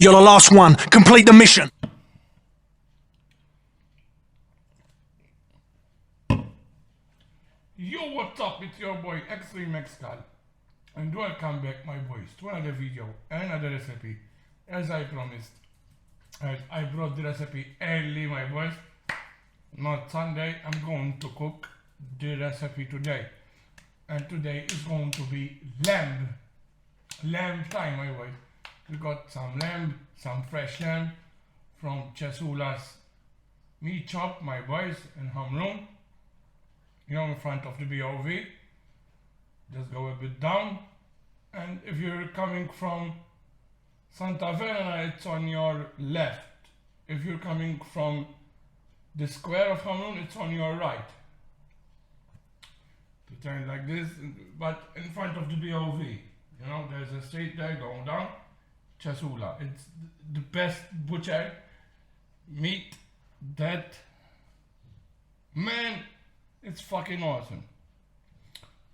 You're the last one. Complete the mission. Yo, what's up? It's your boy X-Treme and welcome back, my boys, to another video, another recipe. As I promised, I brought the recipe early, my boys. Not Sunday. I'm going to cook the recipe today, and today is going to be lamb time, my boys. We got some lamb, some fresh lamb from Chesula's meat shop, my boys, in Hamrun. You know, in front of the BOV. Just go a bit down, and if you're coming from Santa Verna, it's on your left. If you're coming from the square of Hamrun, it's on your right. To turn like this, but in front of the BOV. You know, there's a street there going down. Chesula. It's the best butcher meat that, man, it's fucking awesome.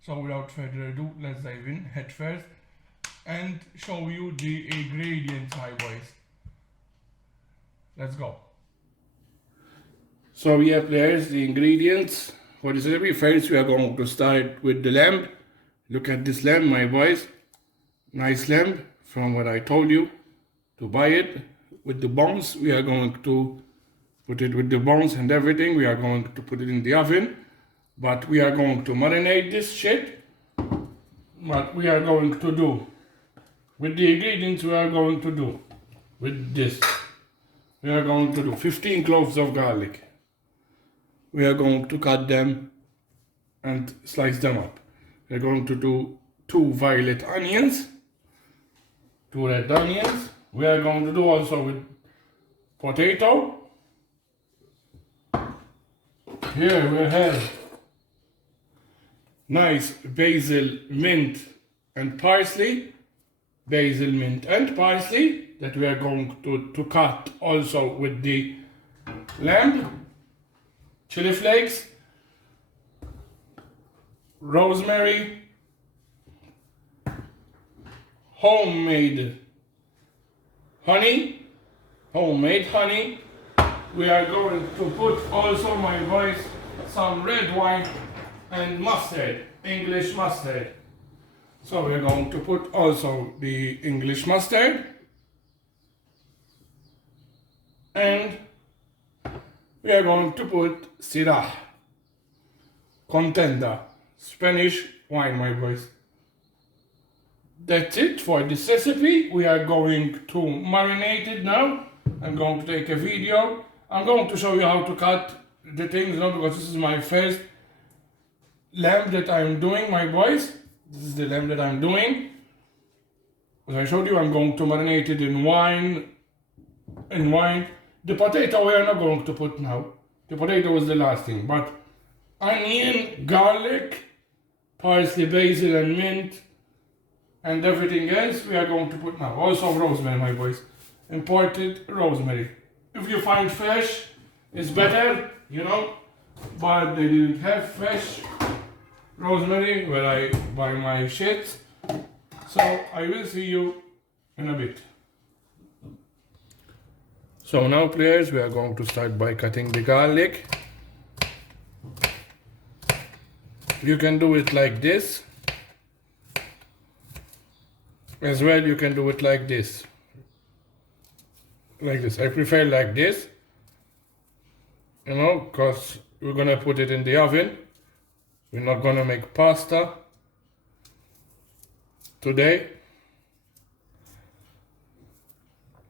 So without further ado, let's dive in head first and show you the ingredients, my boys. Let's go. So yeah, players, the ingredients for this recipe. First, we are going to start with the lamb. Look at this lamb, my boys. Nice lamb from what I told you to buy it with the bones. We are going to put it with the bones and everything. We are going to put it in the oven. But we are going to marinate this shit. What we are going to do with the ingredients, we are going to do with this. We are going to do 15 cloves of garlic. We are going to cut them and slice them up. We are going to do 2 violet onions, 2 red onions. We are going to do also with potato. Here we have nice basil, mint and parsley. Basil, mint and parsley that we are going to cut also with the lamb. Chili flakes, rosemary, homemade honey. We are going to put also, my boys, some red wine and mustard, English mustard. So we're going to put also the English mustard, and we are going to put Syrah, Contenda, Spanish wine, my boys. That's it for this recipe. We are going to marinate it now. I'm going to take a video. I'm going to show you how to cut the things now, because this is my first lamb that I'm doing, my boys. This is the lamb that I'm doing. As I showed you, I'm going to marinate it in wine. The potato we are not going to put now. The potato was the last thing. But onion, garlic, parsley, basil and mint and everything else we are going to put now. Also rosemary, my boys. Imported rosemary. If you find fresh, it's better, you know. But they didn't have fresh rosemary where I buy my shit. So I will see you in a bit. So now, players, we are going to start by cutting the garlic. You can do it like this. As well, you can do it like this. Like this. I prefer like this. You know, because we're gonna put it in the oven. We're not gonna make pasta today.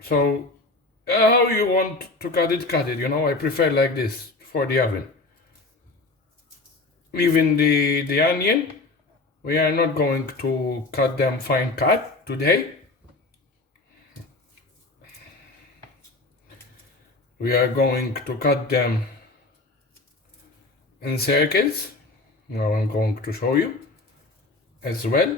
So how you want to cut it, you know. I prefer like this for the oven. Even the onion, we are not going to cut them fine cut today. We are going to cut them in circles. Now I'm going to show you as well.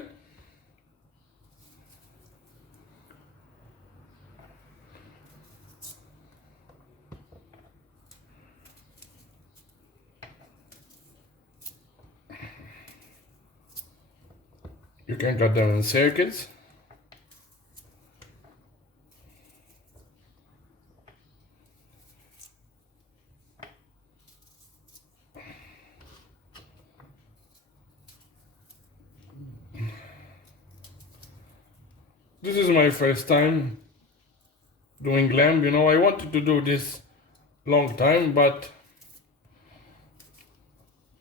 You can cut them in circles. This is my first time doing lamb. You know, I wanted to do this long time, but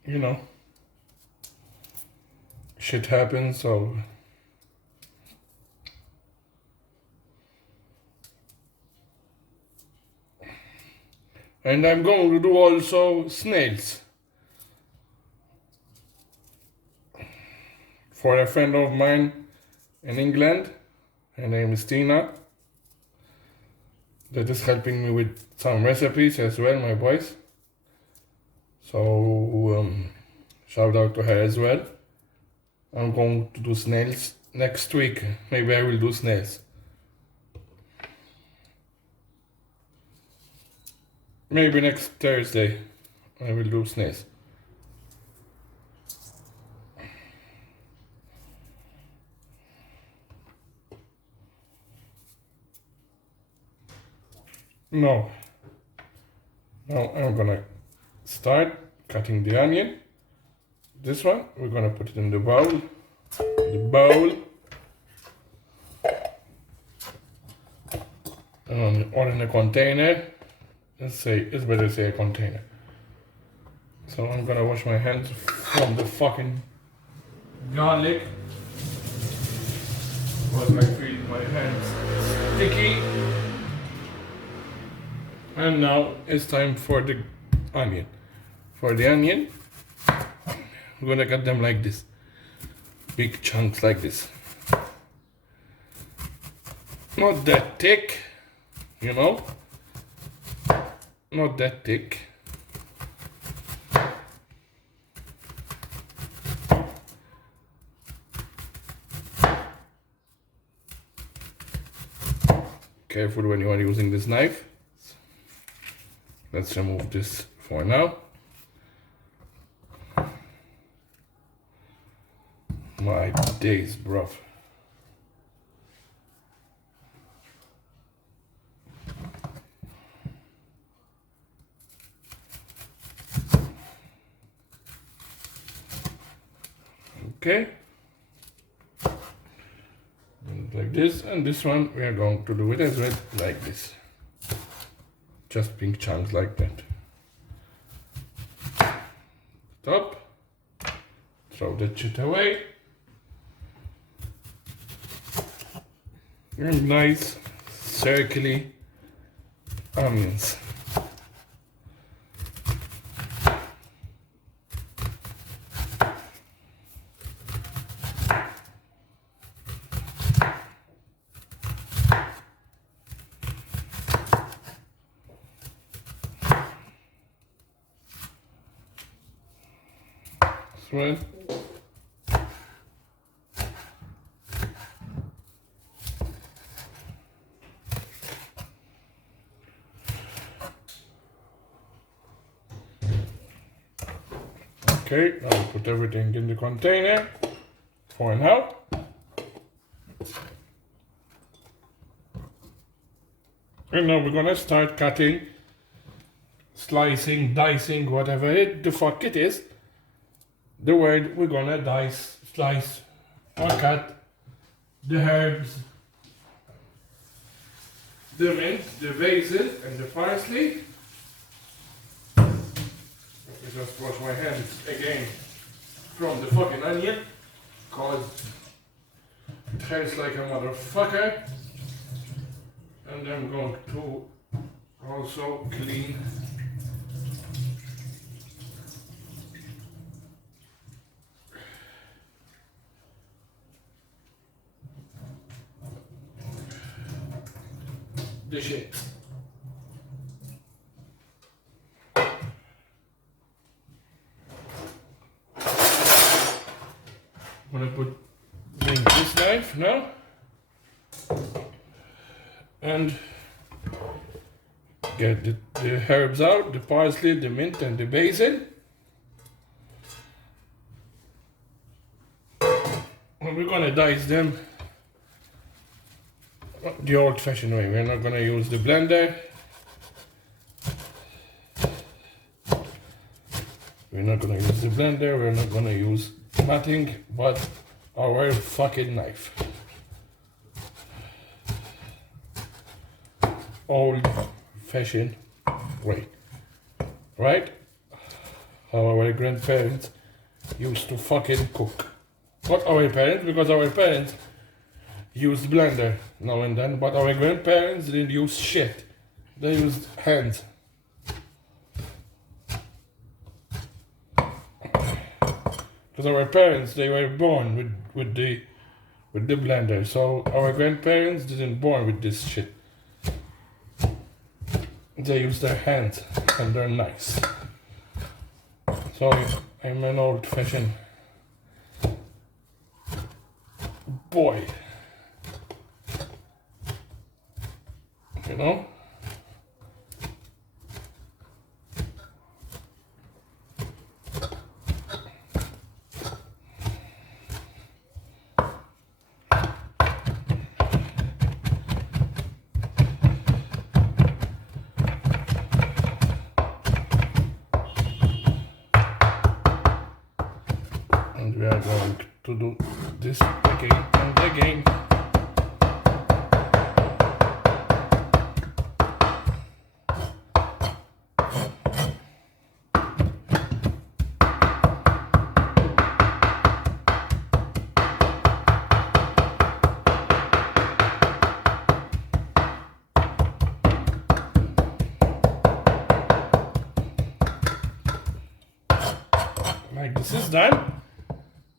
you know, shit happens, so and I'm going to do also snails for a friend of mine in England. Her name is Tina, that is helping me with some recipes as well, my boys. So shout out to her as well. I'm going to do snails next week. Maybe I will do snails. Maybe next Thursday I will do snails. Now I'm gonna start cutting the onion. This one, we're gonna put it in the bowl. Or in a container. It's better to say a container. So I'm gonna wash my hands from the fucking garlic, because I feel my hands sticky. And now it's time for the onion. For the onion, we're gonna cut them like this, big chunks like this. Not that thick, you know, not that thick. Careful when you are using this knife. Let's remove this for now. My days, bruv. Okay. And like this, and this one we are going to do it as well, like this. Just pink chunks like that. Top. Throw that shit away. And nice circly onions. Right. Okay, I'll put everything in the container for now. And now we're gonna start cutting, slicing, dicing, whatever the fuck it is. The word we're gonna dice, slice, or cut the herbs, the mint, the basil, and the parsley. Let me just wash my hands again from the fucking onion, cause it tastes like a motherfucker. And I'm going to also clean the shit. I'm gonna bring this knife now and get the herbs out, the parsley, the mint, and the basil. And we're gonna dice them the old-fashioned way. We're not gonna use the blender. We're not gonna use the blender. We're not gonna use nothing but our fucking knife. old-fashioned way, right? How our grandparents used to fucking cook. Not our parents, because our parents used blender now and then, but our grandparents didn't use shit. They used hands. Because our parents, they were born with the blender, so our grandparents didn't born with this shit. They use their hands and they're nice. So I'm an old-fashioned boy, you know? And we are going to do this again and again. Like this is done.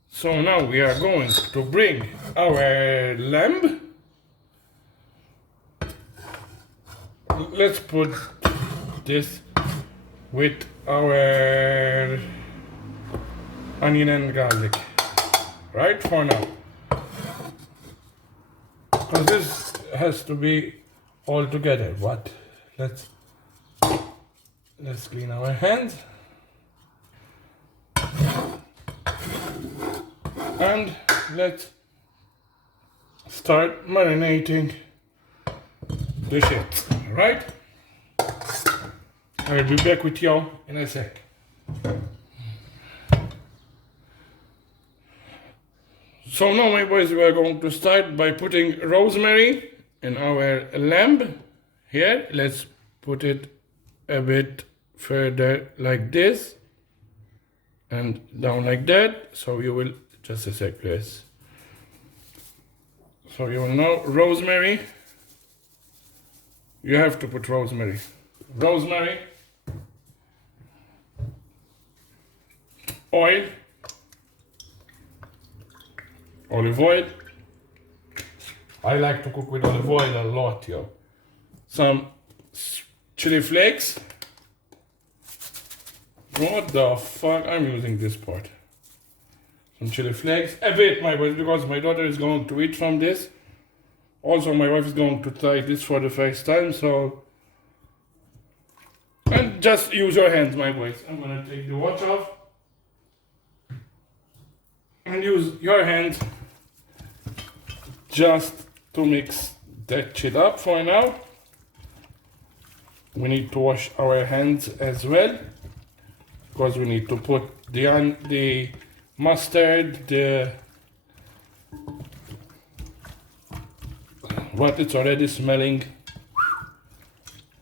So now we are going to bring our lamb. Let's put this with our onion and garlic, right, for now. Because this has to be all together, but let's clean our hands. And let's start marinating the shit, right? I'll be back with you in a sec. So now, my boys, we are going to start by putting rosemary in our lamb. Here, let's put it a bit further like this and down like that, so you will. Just a sec, please. So you will know rosemary. You have to put rosemary. Rosemary. Oil. Olive oil. I like to cook with olive oil a lot, yo. Some chili flakes. What the fuck? I'm using this part. Some chili flakes, a bit, my boys, because my daughter is going to eat from this. Also, my wife is going to try this for the first time, so. And just use your hands, my boys. I'm gonna take the watch off. And use your hands just to mix that shit up for now. We need to wash our hands as well, because we need to put the mustard, but it's already smelling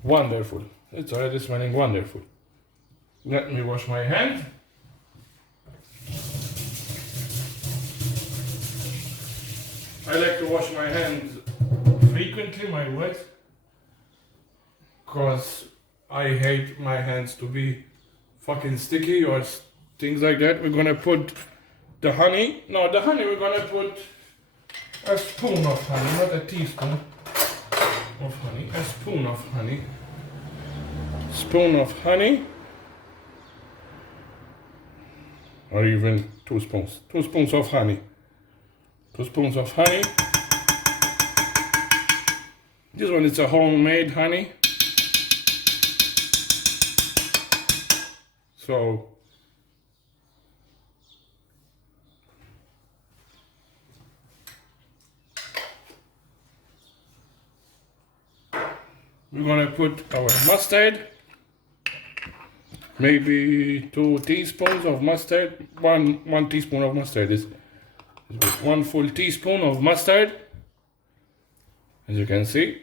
wonderful. It's already smelling wonderful. Let me wash my hands. I like to wash my hands frequently, my boys, because I hate my hands to be fucking sticky or things like that. We're gonna put the honey. No, the honey, we're gonna put a spoon of honey, not a teaspoon of honey. A spoon of honey. Spoon of honey. Or even 2 spoons. 2 spoons of honey. 2 spoons of honey. This one is a homemade honey. So we're gonna put our mustard, maybe 2 teaspoons of mustard. One teaspoon of mustard is 1 full teaspoon of mustard, as you can see.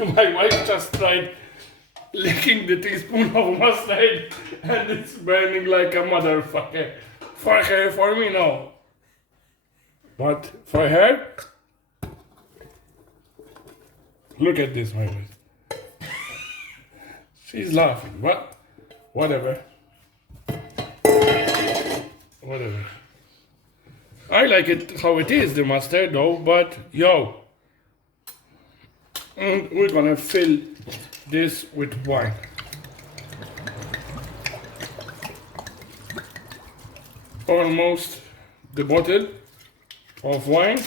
My wife just tried licking the teaspoon of mustard and it's burning like a motherfucker. For her, for me, no. But for her, look at this, my wife. She's laughing, but whatever. Whatever. I like it how it is, the mustard though, but yo. And we're gonna fill this with wine. Almost the bottle of wine.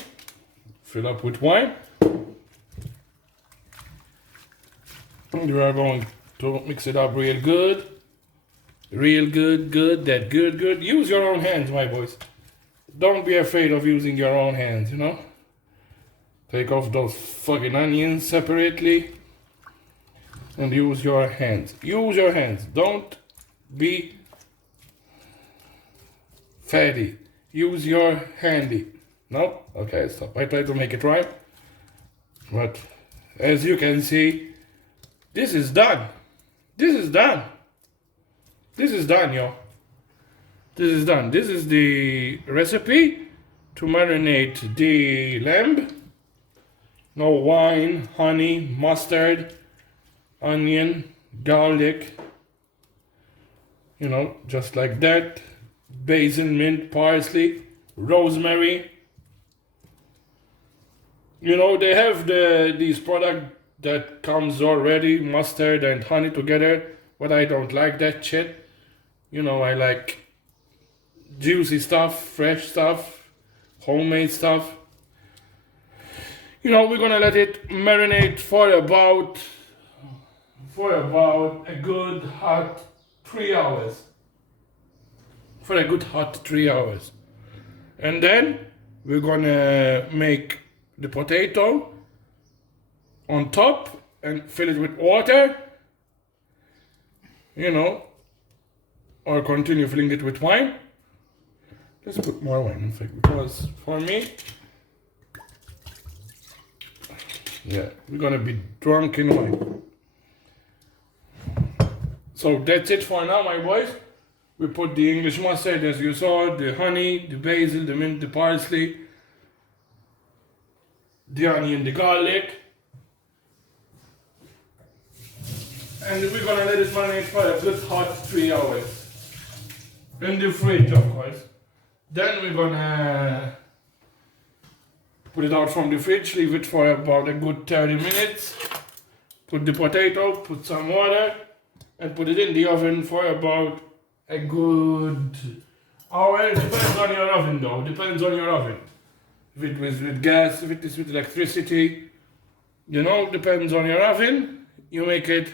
Fill up with wine. And we are going to mix it up real good. Real good, good, that good, good. Use your own hands, my boys. Don't be afraid of using your own hands, you know? Take off those fucking onions separately and use your hands. Use your hands. Don't be fatty. Use your handy. No? Okay, stop. I try to make it right. But as you can see, this is done. This is done. This is done, yo. This is done. This is the recipe to marinate the lamb. No wine, honey, mustard, onion, garlic. You know, just like that. Basil, mint, parsley, rosemary. You know, they have these products that comes already, mustard and honey together, but I don't like that shit. You know, I like juicy stuff, fresh stuff, homemade stuff. You know, we're gonna let it marinate for about a good hot 3 hours. For a good hot 3 hours. And then we're gonna make the potato on top and fill it with water. You know, or continue filling it with wine. Let's put more wine, in fact, because for me, yeah, we're gonna be drunk in wine. So that's it for now, my boys. We put the English mustard, as you saw, the honey, the basil, the mint, the parsley, the onion, the garlic. And we're gonna let it marinate for a good hot 3 hours. In the fridge, of course. Then we're gonna put it out from the fridge, leave it for about a good 30 minutes. Put the potato, put some water, and put it in the oven for about a good hour. Depends on your oven though, depends on your oven. If it was with gas, if it is with electricity, you know, depends on your oven. You make it,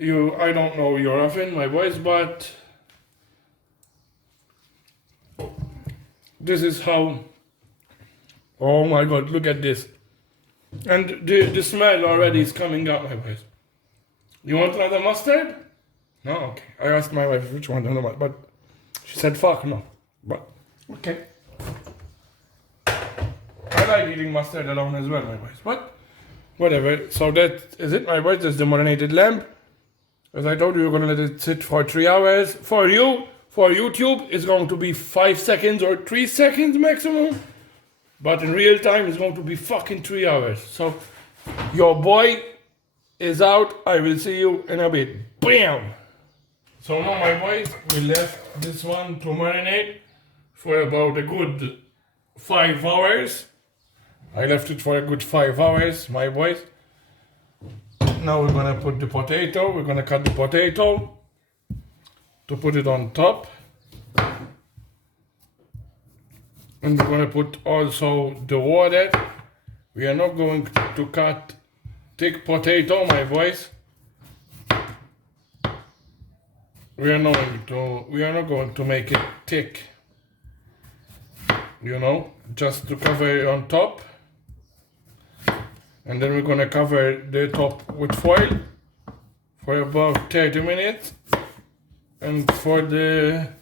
I don't know your oven, my boys, but this is how, oh my god, look at this. And the smell already is coming out, my boys. You want another mustard? No? Okay. I asked my wife which one, but she said fuck no. But, okay. I like eating mustard alone as well, my boys, but whatever. So that is it, my boys. That's the marinated lamb. As I told you, you're gonna let it sit for 3 hours. For you, for YouTube, it's going to be 5 seconds or 3 seconds maximum. But in real time, it's going to be fucking 3 hours. So, your boy is out. I will see you in a bit. Bam! So now, my boys, we left this one to marinate for about a good 5 hours. I left it for a good 5 hours, my boys. Now we're gonna put the potato. We're gonna cut the potato to put it on top. And we're gonna put also the water. We are not going to cut thick potato, my boys. We are not going to make it thick. You know, just to cover it on top. And then we're gonna cover the top with foil for about 30 minutes. And for the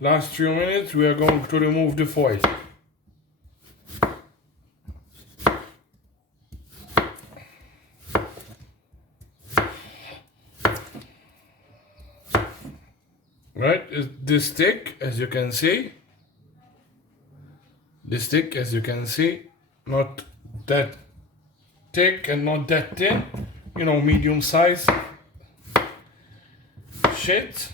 last few minutes, we are going to remove the foil. Right, it's this thick, as you can see. This thick, as you can see, not that thick and not that thin. You know, medium size shit.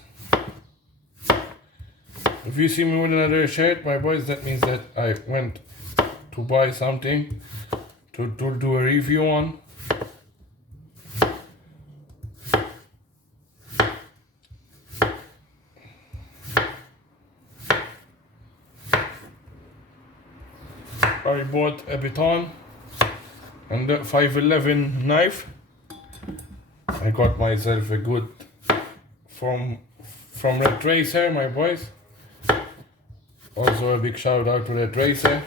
If you see me with another shirt, my boys, that means that I went to buy something to do a review on. I bought a baton and a 511 knife. I got myself a good from Red Tracer, my boys. Also a big shout out to Red Tracer.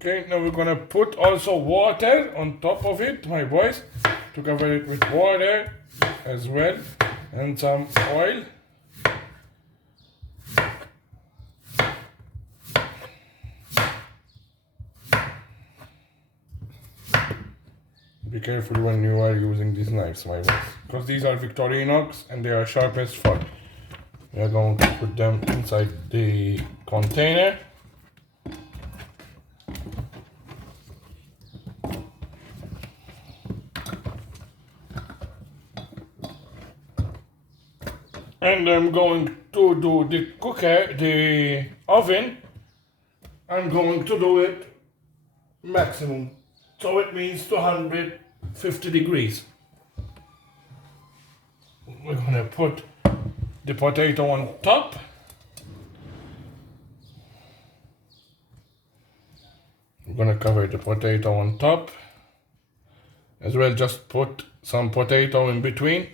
Okay, now we're gonna put also water on top of it, my boys, to cover it with water as well, and some oil. Be careful when you are using these knives, my boys, because these are Victorinox and they are sharp as fuck. We are going to put them inside the container. And I'm going to do the oven. I'm going to do it maximum. So it means 250 degrees. We're gonna put the potato on top. We're gonna cover the potato on top. As well, just put some potato in between.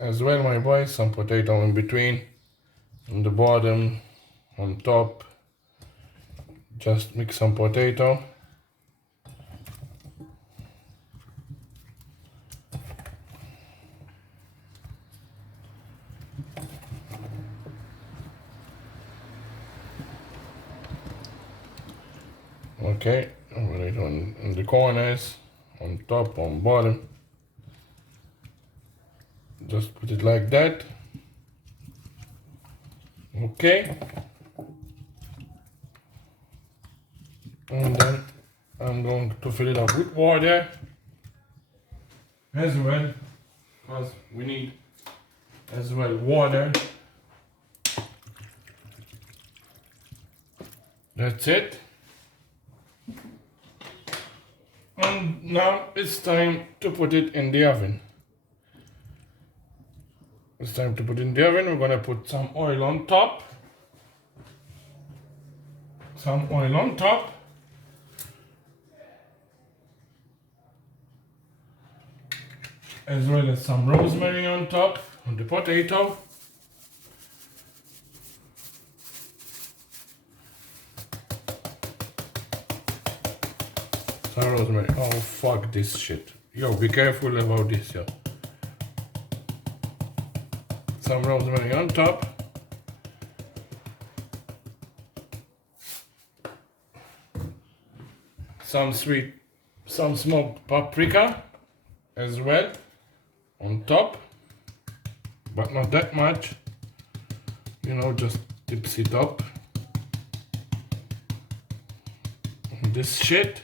As well, my boys, some potato in between, on the bottom, on top. Just mix some potato. Okay, over it on the corners, on top, on bottom. Just put it like that. Okay. And then I'm going to fill it up with water as well, because we need as well water. That's it. And now it's time to put it in the oven. It's time to put it in the oven. We're gonna put some oil on top. Some oil on top. As well as some rosemary on top on the potato. Some rosemary. Oh fuck this shit. Yo, be careful about this, yo. Some rosemary on top. Some smoked paprika as well on top, but not that much, you know, just tips it up. This shit.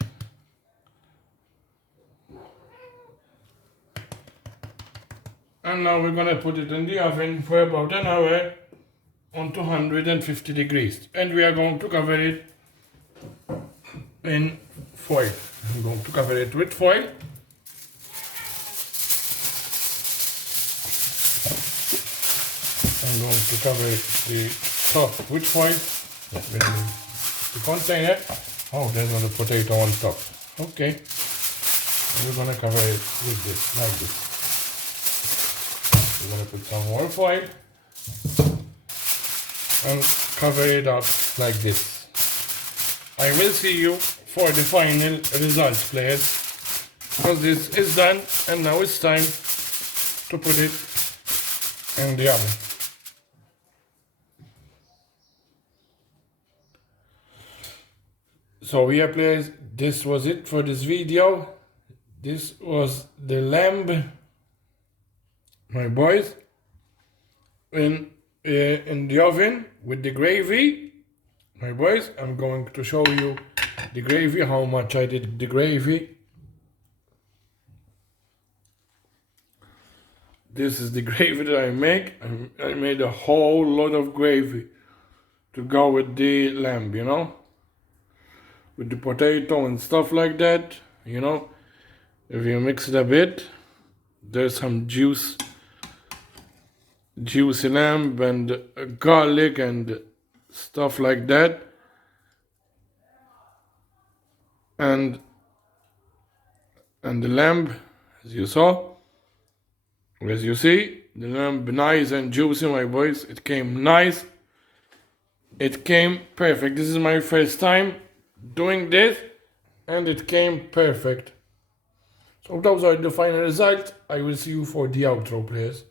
And now we're gonna put it in the oven for about an hour on 250 degrees. And we are going to cover it in foil. I'm going to cover it with foil. I'm going to cover the top with foil. The container. Oh, there's another potato on top. Okay. And we're gonna cover it with this, like this. We're gonna put some more foil and cover it up like this. I will see you for the final results, players, because this is done and now it's time to put it in the oven. So yeah, players, this was it for this video. This was the lamb, my boys, in the oven with the gravy. My boys, I'm going to show you the gravy, how much I did the gravy. This is the gravy that I make. I made a whole lot of gravy to go with the lamb, you know, with the potato and stuff like that, you know. If you mix it a bit, there's some juicy lamb and garlic and stuff like that. And the lamb, as you see, the lamb nice and juicy, my boys. It came nice. It came perfect. This is my first time doing this, and it came perfect. So those are the final results. I will see you for the outro, players,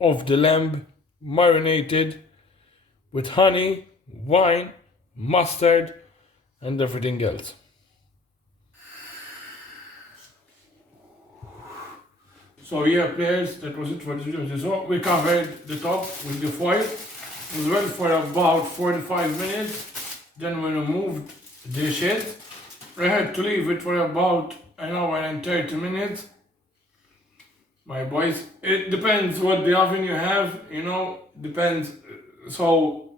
of the lamb marinated with honey, wine, mustard, and everything else. So yeah, players, that was it for this video. So we covered the top with the foil. It went for about 45 minutes. Then we removed the dishes. I had to leave it for about an hour and 30 minutes. My boys, it depends what the oven you have, you know, depends. So,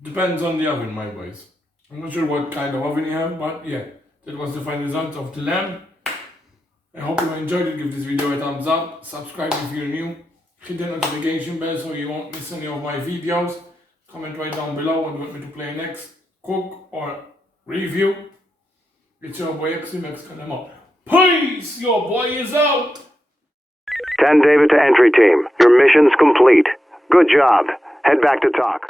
depends on the oven, my boys. I'm not sure what kind of oven you have, but yeah, that was the final result of the lamb. I hope you enjoyed it. Give this video a thumbs up. Subscribe if you're new. Hit the notification bell so you won't miss any of my videos. Comment right down below what you want me to play next, cook or review. It's your boy X-Treme. I'm out. Peace! Your boy is out! 10 David to entry team. Your mission's complete. Good job. Head back to talk.